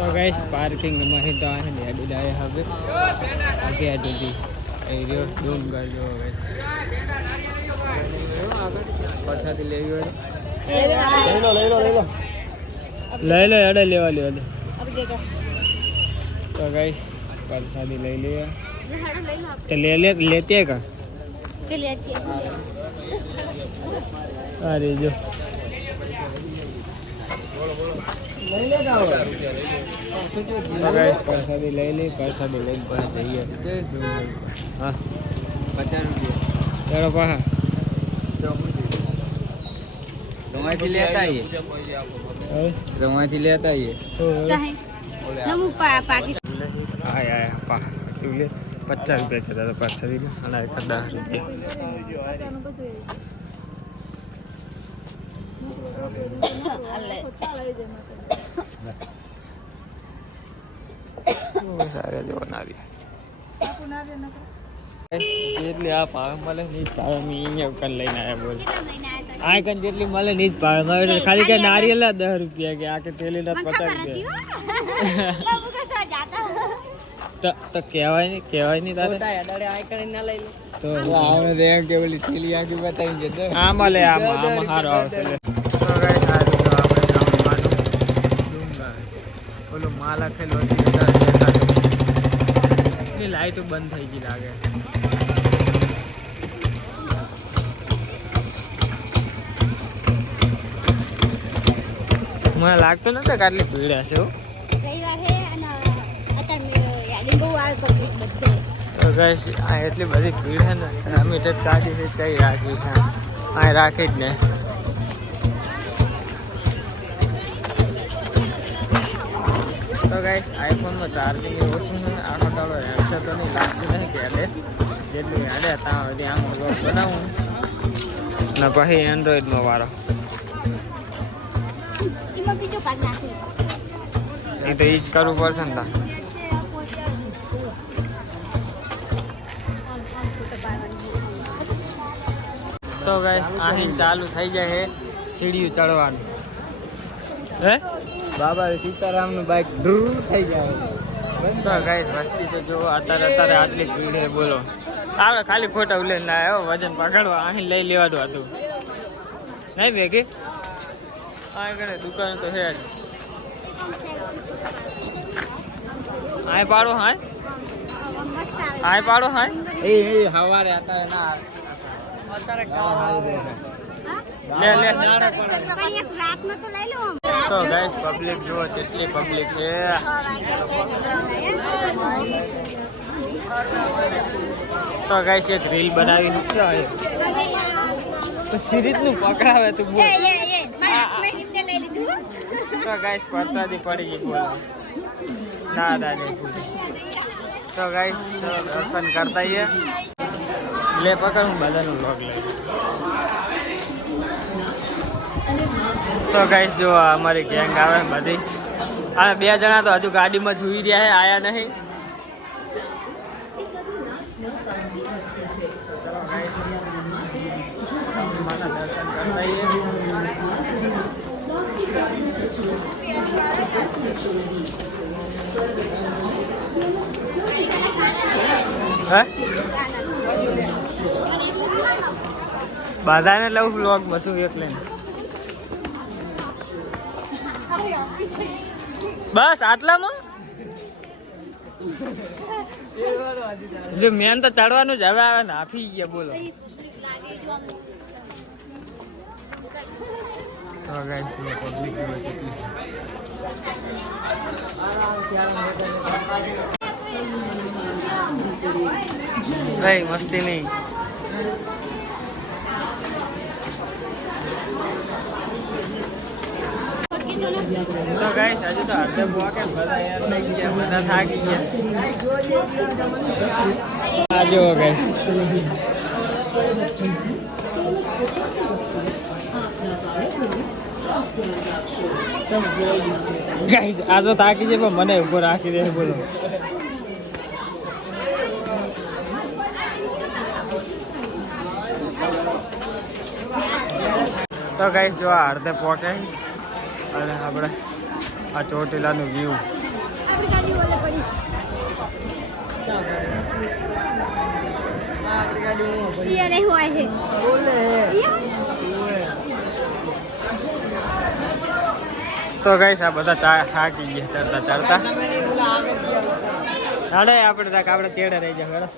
તો guys parking માં તો આ ને અડી જાય હવે આગે અડી એ રહ્યો ડુંગર જો ગાઈસ પરસાદી લેવી હોય લઈ લો અડે લેવા તો ગાઈસ परसादी ले लिया तो लेते हैं का अरे जो परसादी ले ली परसादी ले जाइए हाँ 50 रुपये चलो पहा रवाजी लेता है रवाजी लेता है आया पा 50 रुपये कहता था परसादी में अना 10 रुपये सारे जो बना रही જેટલી આ ભાવે મળે ની જ ભાવે મેં અહીંયા કન લઈને આવ્યા બોલ આ કન જેટલી મળે ની જ ભાવે મળે ખાલી કે નારિયેલ 10 રૂપિયા કે આ કે ટેલી ના 50 રૂપિયા તો કહેવાય નહીં તારે આ કન ના લઈ લે તો આમે દે કે બોલી ટેલી આ કે બતાવી દે આ મળે આમ હારો આવશે તો ગાઈસ આ તો આપણે ગામમાં ડુંગર ઓલો માલા ખેલો હતી લાઈટ બંધ થઈ ગઈ લાગે મને લાગતો નતો કે આટલી ભીડ હશે હો તો ગાઈસ આ એટલી બધી ભીડ છે ને અમે તો કાઢી છે ચઈ રાખી છે આ રાખી જ ને તો ગાઈસ આઈફોનમાં ચાર્જિંગ ઓછું છે આખો દાડો હેડશે તો નહીં લાગતું નહીં કે હેડે જેટલું હેડે ત્યાં સુધી આમ બ્લોગ બનાવું ને પછી એન્ડ્રોઈડનો વારો એ તો ઈ જ કરવું પડશે ને તો ગાઈસ અહીં ચાલુ થઈ જાય છે સીડીયું ચડવાનું હે બાબા સીતારામનું બાઈક ડ્રૂ થઈ જાય તો ગાઈસ વસ્તી તો જો અત્યારે આટલી ભીડ છે બોલો આપણે ખાલી ખોટા ઉલેન ના આવ્યો વજન પકડવા અહીં લઈ લેવાનું હતું નહીં ભેગી આ કરે દુકાન તો છે જ આય પાડો હાય પાડો હાય એ હવારે અત્યારે ના તો ગાઈસ પબ્લિક જુઓ કેટલી પબ્લિક છે તો ગાઈસ એક રીલ બનાવી નથી સિરીજનું પકડાવે તું બોલ તો ગાઈસ પરસાદી પડી ગઈ બોલો ના નહીં તો ગાઈસ દર્શન કરતા આવીએ લે પકડ હું બધાનું વ્લોગ લઈ તો ગાઈસ જો અમારી ગેંગ આવે બધી આ 2 જણા તો હજુ ગાડીમાં જોઈ રહ્યા છે આયા નહીં બધાને લઉં વ્લોગ બસું એક લઈને બસ આટલામાં જો મેન તો ચડવાનું જ હવે આવે ને હાફી ગયા બોલો ભાઈ મસ્તી નહીં તો ગાઈસ હજુ તો અડધે પોકે બધા યાર થઈ ગયા બધા થાકી ગયા આ જો ગાઈસ ગાઈસ આ તો થાકી જાય પણ મને ઉભો રાખી દે બોલો તો ગાઈસ જો અડધે પોકે અને આપણે આ ચોટીલાનું વ્યૂ તો ગાઈસ આ બધા થાકી ગયા ચડતા ચડતા. હાડે આપણે ચેડે રહી જાય.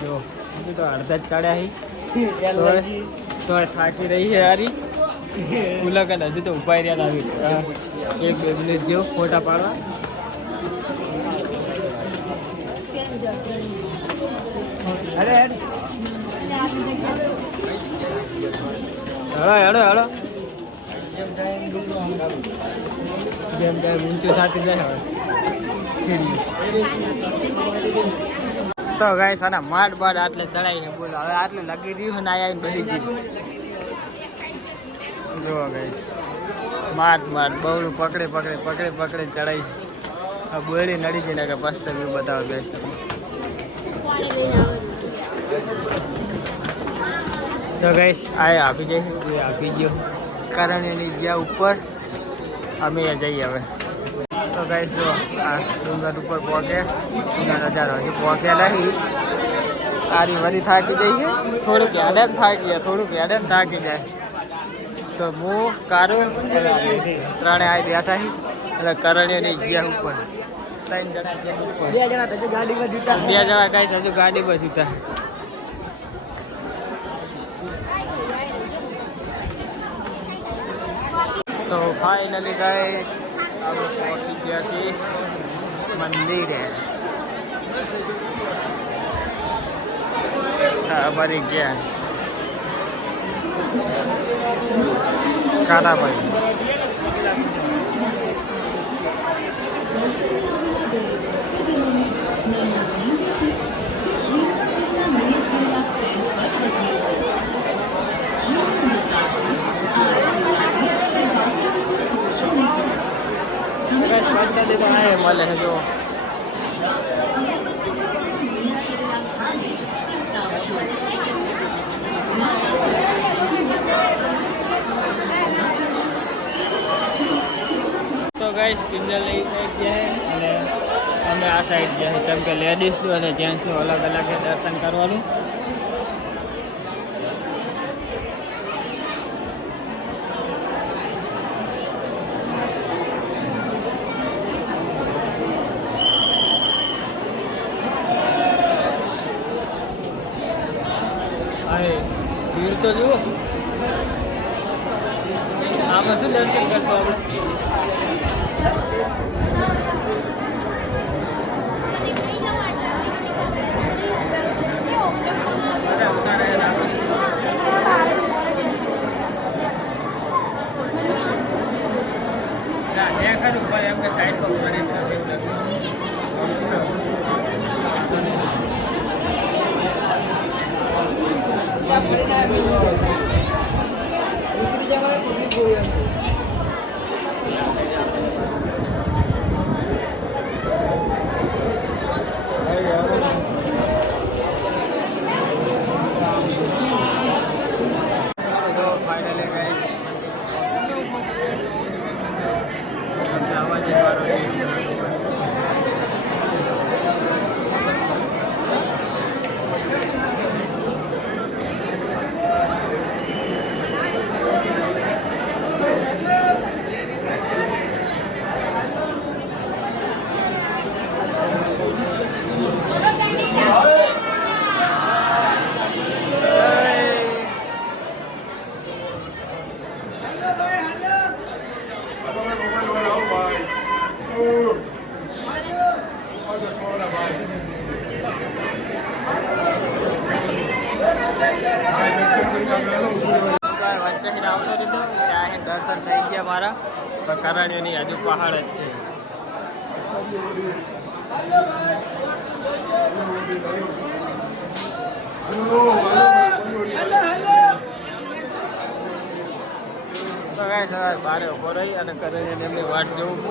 જો તો અડધા જ ચડ્યા તો થાકી રહી છે યારી. મુલાકાત હજુ તો ઉપાય રહ્યા આવી 1-2 મિનિટ જેવો ફોટા પાડવા. અરે હેડો હેડો જેમ ટાઈમ ઊંચું સાથે જાય હવે સીડી. તો ગાઈસ આના માડ આટલે ચડાઈ છે. બોલો હવે આટલું લાગી રહ્યું ને આવીને બેસી ગયું. જુઓ ગાઈસ માડ બહુ પકડે ચડાઈ. આ બોડી નડી ગઈ ને કે મસ્ત વ્યૂ બતાવો ગાઈસ તમે. તો ગાઈસ આ આપી જાય આપી ગયો કારણ એની જ્યાં ઉપર અમે જઈએ હવે. તો ગાઈસ જો આ ડુંગર ઉપર પહોંચે નજારો હજી પહોંચ્યા નહીં. આરી વરી થાકી જઈએ થોડુંક યાદ થાકી જાય. તો હું કારું ત્રણે આવી બેઠા એટલે કરણીની જ્યાં ઉપર 3 જણા 2 જણા ગાઈસ હજુ ગાડીમાં જૂતા. તો ફાઇનલી ગાઈસ આપણે પહોંચી ગયા છીએ મંદિરે. અમારી ગયા કાનાભાઈ. મળે છે જો તો ગાઈસ પિંજર લઈ સાઈડ છે અને અમે આ સાઈડ છે કેમ કે લેડીઝનું અને જેન્ટ્સનું અલગ અલગ દર્શન કરવાનું. ભીડ તો જુઓ આમાં શું દર્શન કરશો આપણે. ખરું પણ એમ કે સાઈડ પર કરી વચ્ચેથી આવતો દીધો ત્યાં દર્શન થઈ ગયા મારા પણ કરણીની હજુ પહાડ જ છે. તો ગાઈસ હવે બારે ઉભો રહી અને કરણીની એમની વાટ જોવું.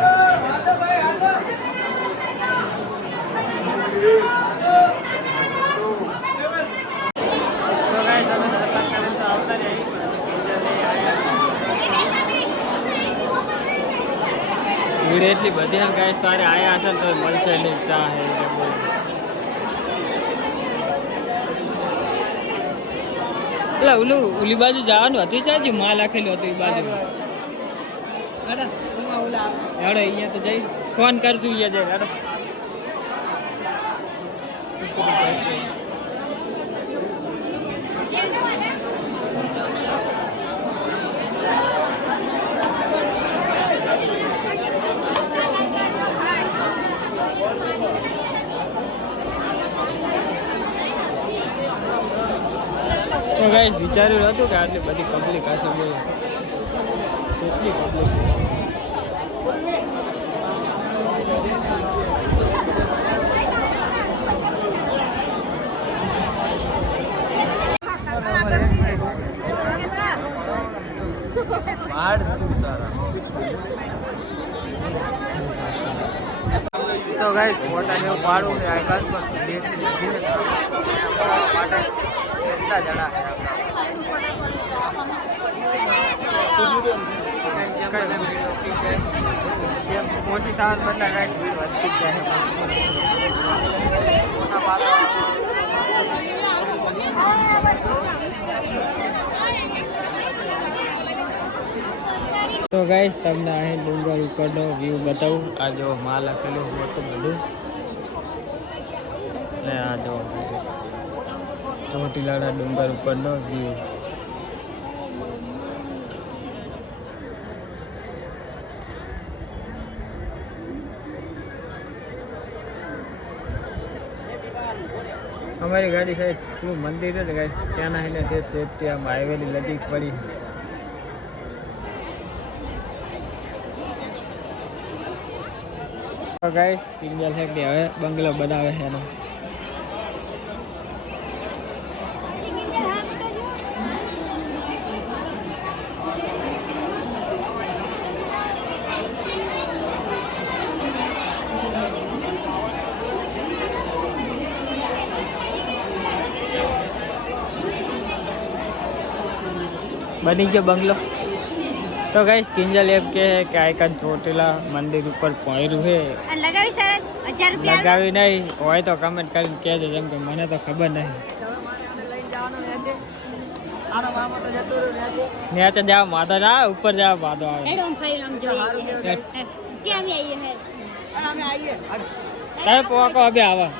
Oh, ગાઈસ અમે દર્શન કરીને તો આવતા રહી ભીડ એટલી બધી ને ગાઈસ તારે આયા હશે ને તો મળશે નહીં ચા હે એટલે ઓલી બાજુ જવાનું હતું ચાજી માં લખેલું હતું એ બાજુ હેડો અહીંયા તો જઈ ફોન કરશું અહીંયા જઈ હેડો તો ગાઈસ વિચાર્યું હતું કે આટલી બધી પબ્લિક હશે બોલો કેટલી પબ્લિક તો ગાઈસ ફોટા ને પાડું ને આકાશ પર કેટલા જણા ઓછી થવા બદલા ગાઈસ ભીડ વધતી જ જાય તો ગાઈસ તમને અહીં ડુંગર ઉપરનો વ્યૂ બતાવું આ જો માં લખેલું મોટું બધું ને આ જો ચોટીલાના ડુંગર ઉપરનો વ્યૂ અમારી ગાડી સાહેબ શું મંદિર છે ગાઈસ ત્યાંના એને તે સેફટી આમ હાઈવેની નજીક પડી ગાઈસ કિંજલ છે કે હવે બંગલો બનાવે છે એનો બની ગયો બંગલો તો ગાઈસ કિંજલ એમ કે હે કે આઈકન ચોટીલા મંદિર ઉપર પહોંચ્યું છે લગાવી સર 1000 રૂપિયા લગાવી નહીં હોય તો કમેન્ટ કરીને કહેજો જેમ કે મને તો ખબર નહીં નેચે જાવ માધો ના ઉપર જાવ માધો આવે એડમ ફાઈલ આમ જોઈએ ત્યાં અમે આવીએ હે અમે આવીએ તમે પોકો અબે આવા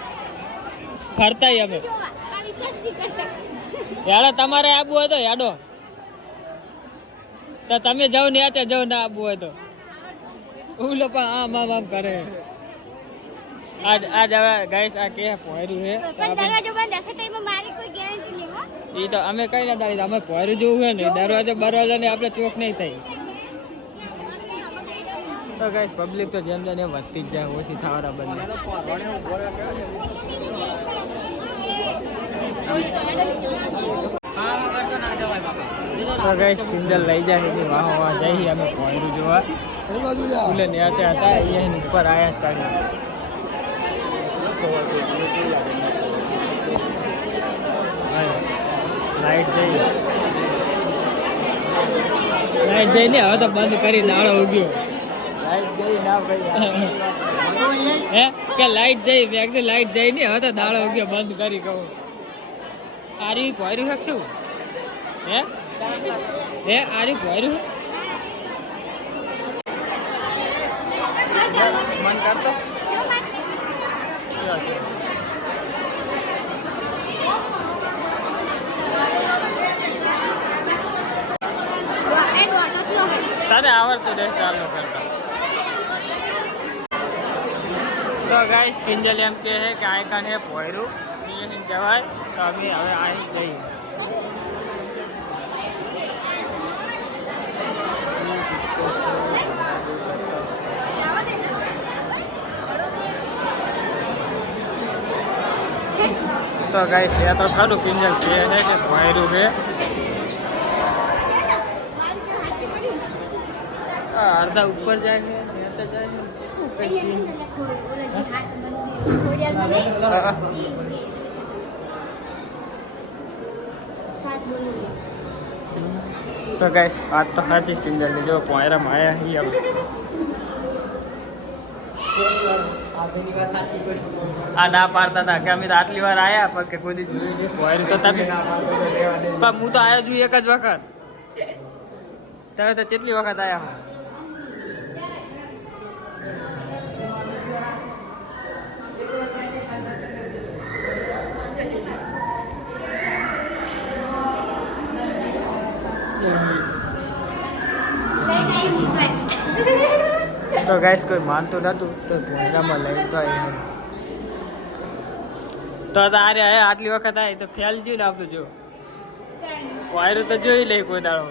ફરતાય અમે પાણી સસ્તી કરતા યાડો તમારે આબુ હોય તો યાડો તો તમે જાઓ નેચે જાઓ ના આબુ હોય તો ઓલો પણ આમ કરે આજ હવે ગાઈસ આ કે પોયરું છે પણ દરવાજો બંધ હશે તો એમાં મારી કોઈ ગેરંટી નહીં હો ઈ તો અમે કઈ ના દાડી અમે પોયરું જોવું છે ને દરવાજો ને આપણે ચોક નહીં થાય તો ગાઈસ પબ્લિક તો જેમ જેમ વધતી જ જાય ઓછી થવાના બદલે તો ગાઈસ કિંજલ લઈ જાય છે વાહ વાહ જઈએ અમે પોયરું જોવા ઓલે નેચે હતા અહીંયા ઉપર આયા ચડી લાઈટ જઈને હવે તો બંધ કરી નાળો ઉગ્યો લાઈટ જઈ ના ભાઈ હે કે લાઈટ જઈ મેં કીધું લાઈટ જઈ ને હવે તો નાળો ઉગ્યો બંધ કરી કહું આરી પોયરું શકશું હે આરી પોયરું મન કરતો તને આવડતું દે ચાલો કરતા તો ગાઈસ કિંજલ એમ કે છે કે આઈકન હે પોયરું અહીં જવાય તો અમે હવે અહીં જઈએ તો ગાઈસ એ તો ખરું કિંજલ કે છે કે પોયરું છે અડધા ઉપર જાય છે તો જાય છે. તો ગાઈસ વાત તો સાચી કિંજલ જો પોયરામાં આયા હી હવે આ ના પાડતા હતા કે અમે તો આટલી વાર આયા પણ કે કોઈ દી જોયું નહીં પોયરું તો તમે પણ હું તો આયો છું એક જ વખત તમે તો કેટલી વખત આયા હો તો ગાઈસ કોઈ માનતું નતું તો ભોંગામાં લઈ તો તો તારે આટલી વખત આવી તો ફેલ જોઈને આપણું જો વાયરું તો જોઈ લે કોઈ દાડો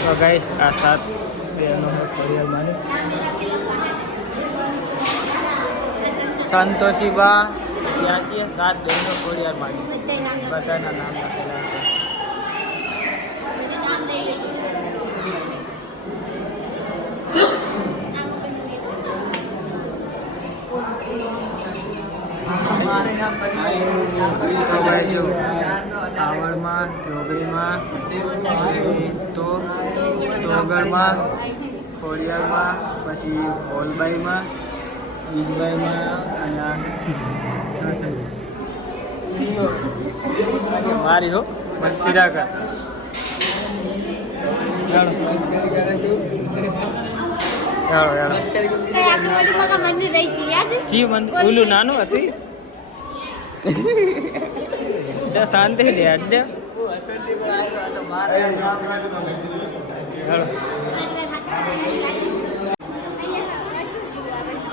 તો ગાઈસ આ 7 બહેનો પરિવારમાંની સંતોષીબા સિયાસી 7 બહેનો ખોડિયારમાંની બધાના નામ લખેલા તો ભાઈ જો આવડમાં જોગડીમાં તો તોગડમાં ખોડિયારમાં પછી હોલબાઈમાં બીજબાઈમાં અને મારી હો મસ્તી રાખા જી મંદિર ઓલું નાનું હતું શાંતિ લે અડ્ડે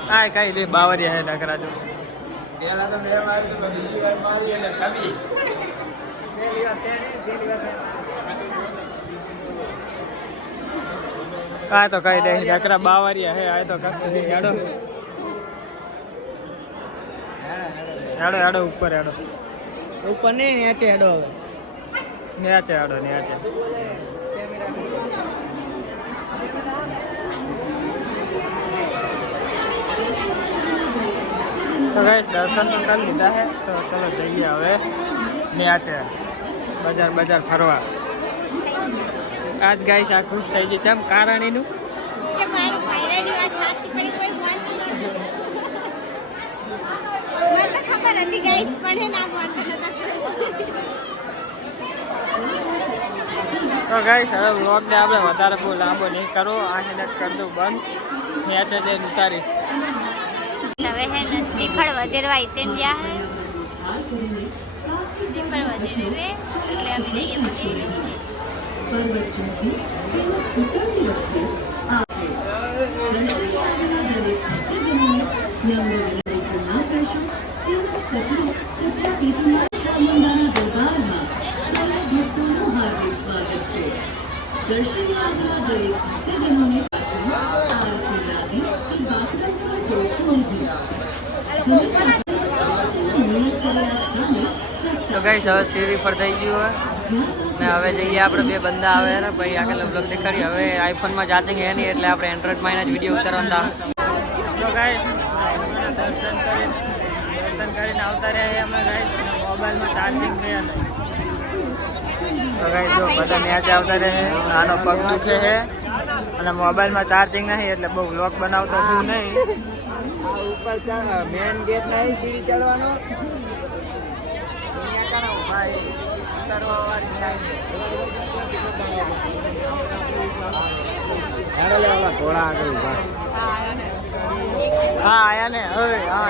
હા કઈ લે બાવરિયા હે નકરા જો હા તો કઈ દે નકરા બાવરિયા હે આ તો કશું હેડો હેડો હેડો ઉપર હેડો ઉપર નહીં નેચે હેડો હવે નેચે હેડો નેચે તો ગાઈસ દર્શન તો કરી લીધા હે તો ચલો જઈએ હવે નેચે બજાર ફરવા આજ ગાઈસ આ ખુશ થઈ ગઈ ચમ કારણીનું તો ગાઈસ હવે વ્લોગને આપણે વધારે બહુ લાંબો નહીં કરો આને જ કરી દઉં બંધ નેચે જઈને ઉતારીશ હવે હે ને શ્રીફળ વધેરવા ઇતેન ગયા હે શ્રીફળ વધેરે એટલે અમે જઈએ પછી તો ગાઈસ હવે શ્રીફળ થઈ ગયું હોય ને હવે જઈએ આપણે બે બંદા આવે ને ભાઈ આગળ બ્લોગ દેખાડી હવે આઈફોનમાં ચાર્જિંગ હે નહીં એટલે આપણે એન્ડ્રોઈડમાં એના જ વિડીયો ઉતારવાના તો ગાઈસ દર્શન કરીને આવતા રહ્યા અમે ગાઈસ મોબાઈલમાં ચાર્જિંગ નહીં તો ગાઈસ જો બધા મેચ આવતા રહે આનો પગ દુખે છે અને મોબાઈલમાં ચાર્જિંગ નહીં એટલે બહુ વ્લોગ બનાવતો છું નહીં આ ઉપર મેન ગેટ નહીં સીડી ચડવાનો હા આયા ને હવે હા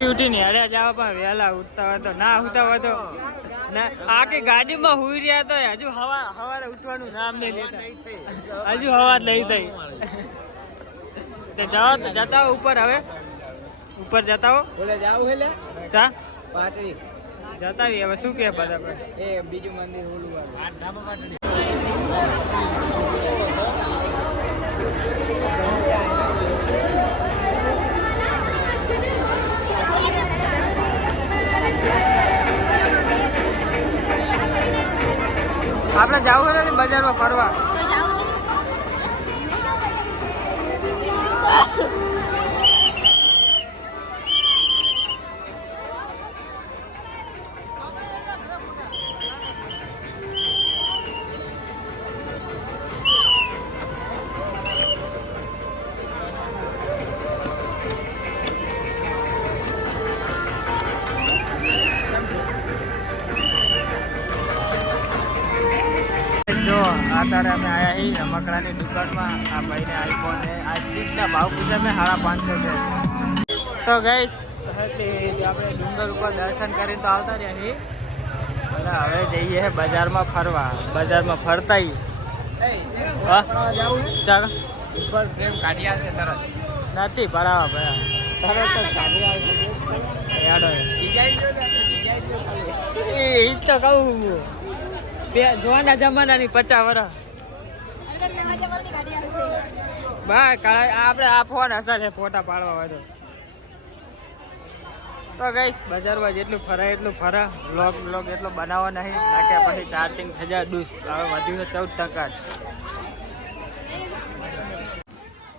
ઉઠીને હેડે જવા પણ વહેલા ઉઠતા હોય તો ના ઉઠતા હોય તો આખી ગાડીમાં હુઈ રહ્યા તો હજુ સવારે ઉઠવાનું નામ નહીં લેતા હજુ હવા નહીં થઈ તે જાઓ તો જતા હો ઉપર હવે ઉપર જતા હો બોલે જાવ હેલે તા પાટડી જતા હવે શું કે બધા એ બીજું મંદિર ઓલું ધાબા પાટડી જાવું નથી બજારમાં ફરવા. તો જાઉં જો અત્યારે અમે આવ્યા છીએ રમકડાની દુકાનમાં. આ ભાઈને આઈફોન છે. આ સ્ટીકના ભાવ પૂછ્યા મેં 550 છે. તો ગઈશ આપણે ડુંગર ઉપર દર્શન કરીને તો આવતા રહ્યા છીએ. અને હવે જઈએ છે બજારમાં ફરવા. બજારમાં ફરતા હા ચાલો ઉપર પ્રેમ કાઢી આવશે તરત. નથી ભરાવા ભરા તરત જ કાઢી આવશે. યાડો એ તો કહું જોવાના જમાનાની 50 વર્ષ બા આપણે આ ફોન હશે છે ફોટા પાડવા હોય તો ગઈશ બજારમાં જેટલું ફરાય એટલું ફરા. બ્લોગ એટલો બનાવવા નહીં નાકે પછી ચાર્જિંગ થઈ જાય ડૂસ. હવે વધ્યું છે 14%.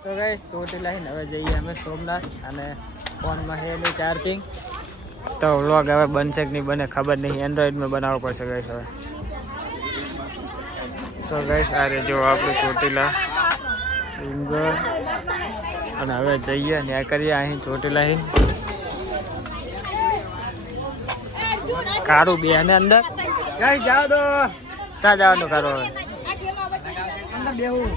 તો ગઈશ ચોટીલા લઈને હવે જઈએ અમે સોમનાથ. અને ફોનમાં છે એનું ચાર્જિંગ. તો વ્લોગ હવે બનશે કે નહીં બને ખબર નહીં. એન્ડ્રોઈડમાં બનાવવો પડશે ગઈશ હવે. તો ગઈશ આ રે જો આપણું ચોટીલા ડુંગર. અને હવે જઈએ ત્યાં કરીએ અહીં ચોટીલા અહીં કારું બે ને અંદર જાઓ તો ક્યાં જવાનું કારું હવે અંદર બેહું